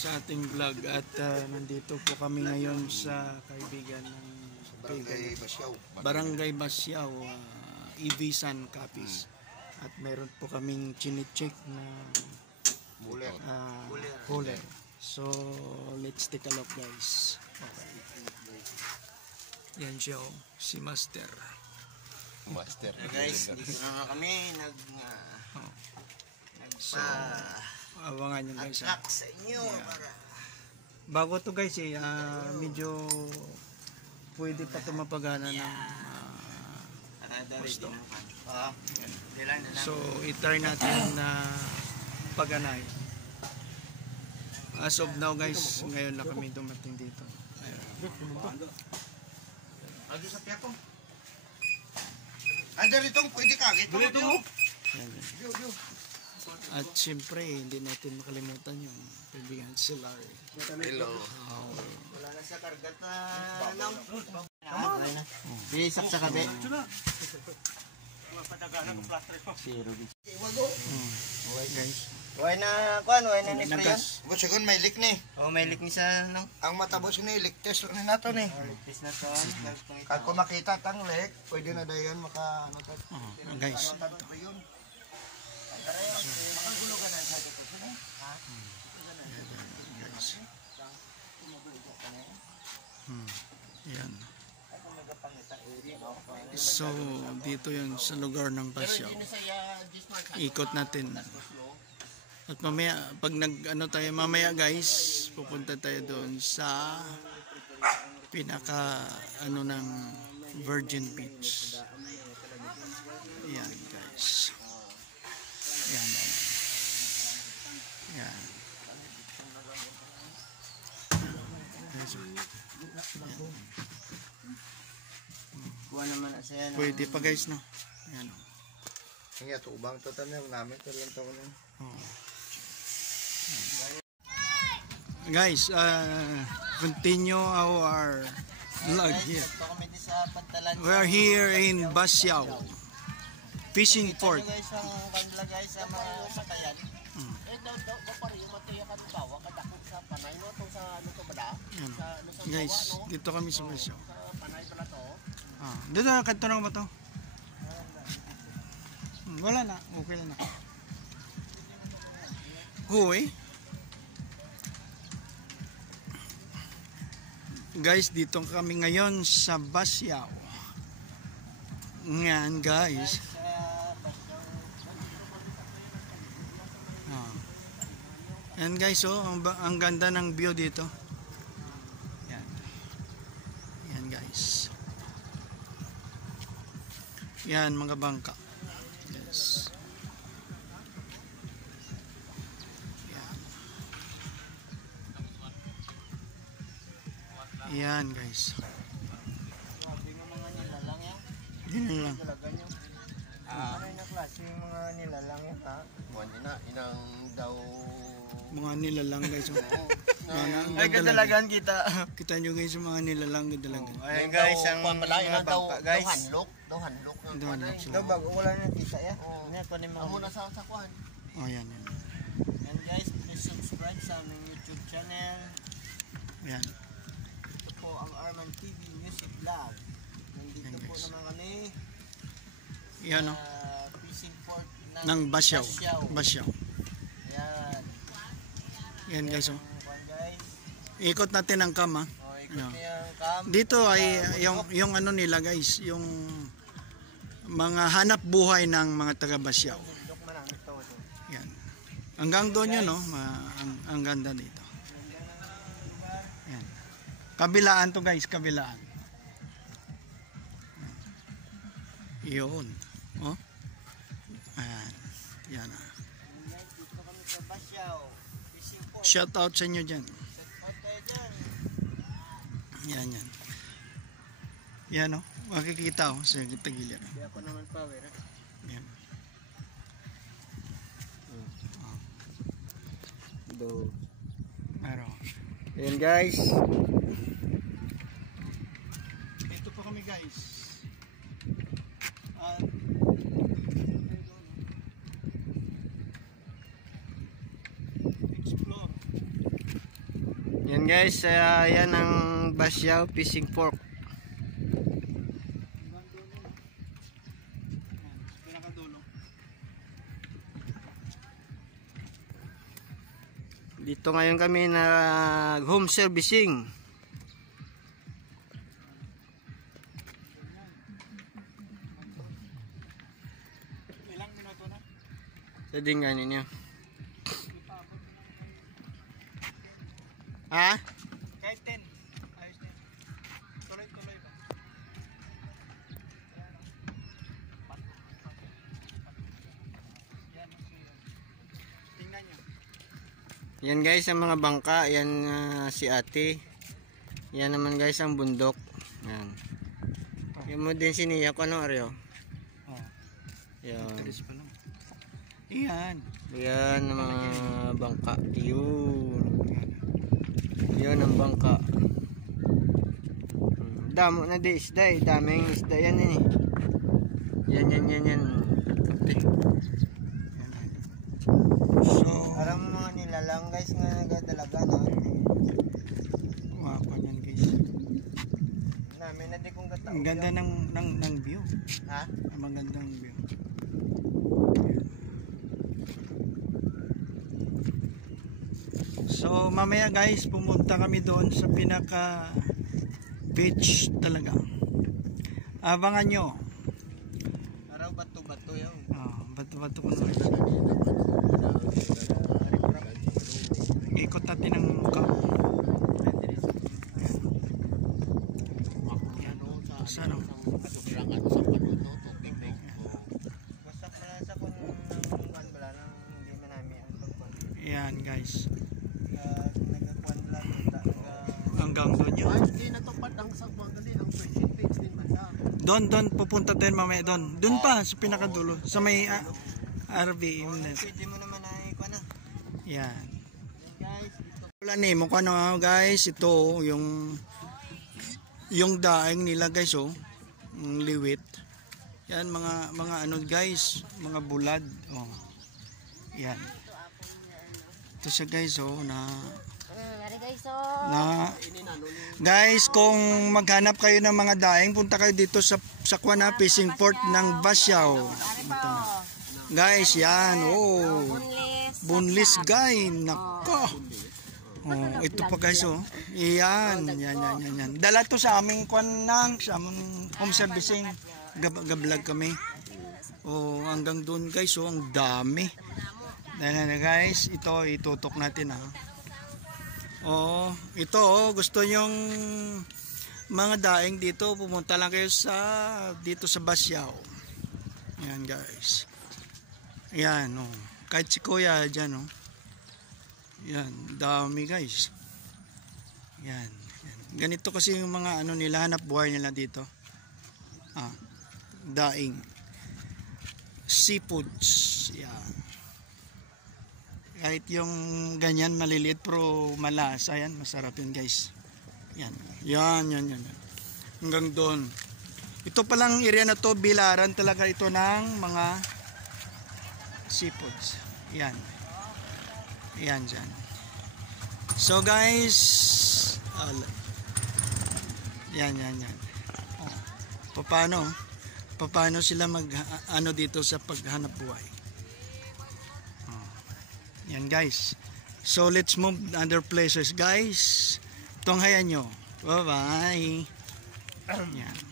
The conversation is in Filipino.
sa ating vlog at nandito po kami ngayon sa kaibigan ng Barangay Basyaw, Ibisan, Capiz. At meron po kaming chine-check na cooler. So let's take a look, guys. Yan siya, si Master. Guys, dito na kami abangan nyo, guys. Nag-track sa inyo para bago to, guys, medyo pwede pa ito mapagana ng gusto. So i-try natin na paganay. As of now, guys, ngayon lang kami dumating dito. Ado sa piyako. Ada rito pwede ka dito. At siyempre, hindi natin makalimutan yung kaibigan sila. Hello. Wala na sa kargat na lang. Bisak sa kabe. Si Ruby. Guys. Why na kuan, why na Nagas. Bo sigon may leak ni. Oh, may leak ni sa no. Ang matabos ni leak test ni nato ni. Leak test na to. Kag kung makita tang leak, pwede na dayon maka ano to. Guys. Yan. So dito yun sa lugar ng Basyaw. Ikot natin. At mamaya pag tayo mamaya, guys, pupunta tayo doon sa pinaka ng Virgin Beach. Yan, guys. Yan. Yan. Kuha naman na siya. Pwede pa, guys, no? Yan. Kaya to ubang to tayo namin to lang to ko. Guys, continue our vlog here. We are here in Basyaw Fishing Port. Guys, dito kami sa Basyaw. Dito na kanto na ba to? Wala na, okay na. Hoy. Guys, dito kami ngayon sa Basyaw. Ngayon, guys. Yan, guys, ang ganda ng view dito. Yan. Yan, guys. Yan, mga bangka. Yes. Yan, guys. Yan lang. Ano na klase yung mga nilalang yan, ha? Inang daw mga nilalang, guys. Ay, kadalagan kita. Kita nyo, guys, yung mga nilalang kadalagan. Ayan, guys, ang mga bangka, guys. Daw hanlok. Daw bago, wala na kita, ya. Amo na sa kuhan. Oh, yan, yan. And guys, please subscribe sa aming YouTube channel. Yan. Ito po ang Arman TV Music Vlog. Nandito po naman kami. Yan, Fishing Port ng Basyaw. Basyaw. Yan. Yan, guys, ikot natin ang cam, ha. Ikot niya ang cam. Dito ay yung ano nila, guys, yung mga hanap buhay ng mga taga Basyaw. Yan. Hanggang doon yun, no? Ang ganda dito. Yan. Kabilaan to, guys, kabilaan. Yun. Oh. Ayan. Yan, ha. Shout out sa inyo dyan. Yan, yan. Yan, o. Makikita, o. Sa gilid. Hindi ako naman power, ha? Yan. Meron. Ayan, guys. Dito po kami, guys. Explore. guys, yan ang Basyaw Fishing Fork. Dito ngayon kami nag home servicing. Ilang minuto na? Sa dingan ninyo. Ha? Kahit 10. Ayos din. Tuloy-tuloy ba? Tingnan nyo. Yan guys ang mga bangka. Yan si ate. Yan naman guys ang bundok. Yan. Yan mo din siniyak ko ano Aryo? Oh. Yan. Iyan. Yan ang mga bangka. Yun. Yun ang bangka. Damo na di isda eh. Daming isda yan eh. Yan. So, Parang mga nilalang guys nga nagadalaga na. guwapo yan guys. Namin na di kong gataw. Ang ganda ng view. Ha? Ang magandang view. So mamaya guys, pumunta kami doon sa pinaka beach talaga. Abangan nyo. Araw bato-bato yun. Bato-bato ko naman. Ikot natin ang mukha. Yan. Saan o? Yan guys. Hanggang doon yun. Doon pupunta din mamaya doon. Doon pa sa pinakadulo. Sa may RV. Pwede mo naman na ikaw na. Yan. Guys, dito. Wala ni mo ano guys, ito yung daing nila guys oh. Yung liwit. Yan mga ano guys, mga bulad. Oh. Yan. Ito siya guys oh na guys, kung maghanap kayo ng mga daing, punta kayo dito sa Kuana Fishing Port ng Basyaw. Guys, yan. Oh. Boneless guy. Nako. Oh, ito pa guys oh. Yan. Dala to sa aming sa aming home servicing. Gablag kami. Oh, hanggang doon guys oh, ang dami. Dahil guys, ito itutok natin ha. Oh, ito oh, gusto nyong mga daing dito, pumunta lang kayo dito sa Basyaw. Yan guys. Yan oh. Kahit si Kuya dyan oh. Yan, dami guys. Yan. Ganito kasi yung mga ano nila, hanap buhay nila dito. Daing. Seafoods. Yan. Kahit yung ganyan maliliit pero malasa yan, masarap yun guys. Yan. Hanggang doon. Ito palang area na to, bilaran talaga ito ng mga seafoods. Yan dyan. So guys, yan. Oh, paano sila ano dito sa paghanap buhay. Yan guys. So let's move other places guys. Tunghayan nyo. Bye bye. Yan.